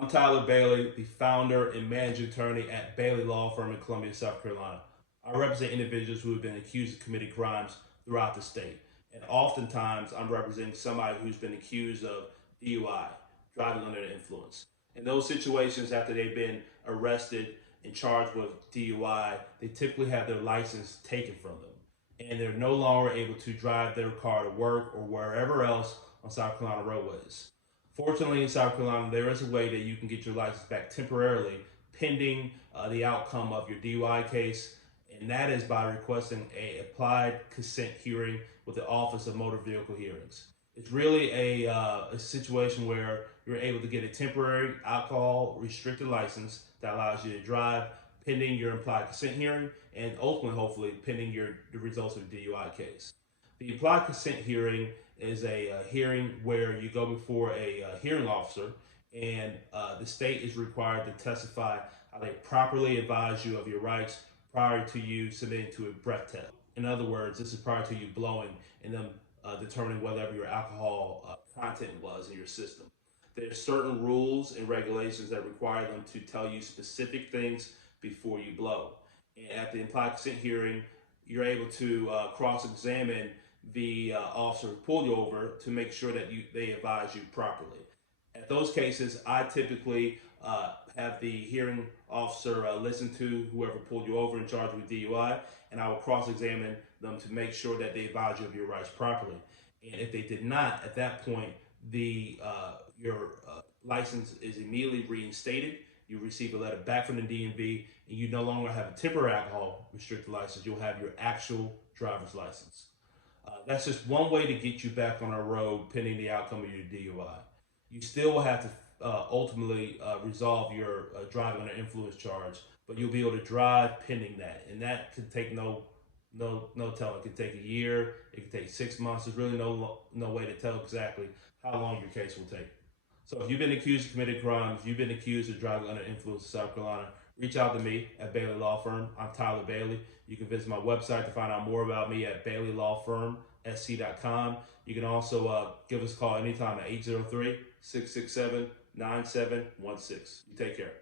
I'm Tyler Bailey, the founder and managing attorney at Bailey Law Firm in Columbia, South Carolina. I represent individuals who have been accused of committing crimes throughout the state. And oftentimes, I'm representing somebody who's been accused of DUI, driving under the influence. In those situations, after they've been arrested and charged with DUI, they typically have their license taken from them. And they're no longer able to drive their car to work or wherever else on South Carolina roadways. Fortunately, in South Carolina, there is a way that you can get your license back temporarily pending the outcome of your DUI case, and that is by requesting a applied consent hearing with the Office of Motor Vehicle Hearings. It's really a situation where you're able to get a temporary alcohol restricted license that allows you to drive pending your implied consent hearing and ultimately, hopefully, pending the results of the DUI case. The implied consent hearing is a hearing where you go before a hearing officer, and the state is required to testify how they properly advise you of your rights prior to you submitting to a breath test. In other words, this is prior to you blowing and them determining whatever your alcohol content was in your system. There's certain rules and regulations that require them to tell you specific things before you blow. And at the implied consent hearing, you're able to cross-examine the officer who pulled you over to make sure that they advise you properly. At those cases, I typically have the hearing officer listen to whoever pulled you over and charged with DUI, and I will cross-examine them to make sure that they advise you of your rights properly. And if they did not, at that point, your license is immediately reinstated. You receive a letter back from the DMV, and you no longer have a temporary alcohol restricted license. You'll have your actual driver's license. That's just one way to get you back on our road pending the outcome of your DUI. You still will have to ultimately resolve your driving under influence charge, but you'll be able to drive pending that, and that could take no telling. It could take a year. It could take 6 months. There's really no way to tell exactly how long your case will take. So if you've been accused of committing crimes, you've been accused of driving under influence in South Carolina, reach out to me at Bailey Law Firm. I'm Tyler Bailey. You can visit my website to find out more about me at baileylawfirmsc.com. You can also give us a call anytime at 803-667-9716. You take care.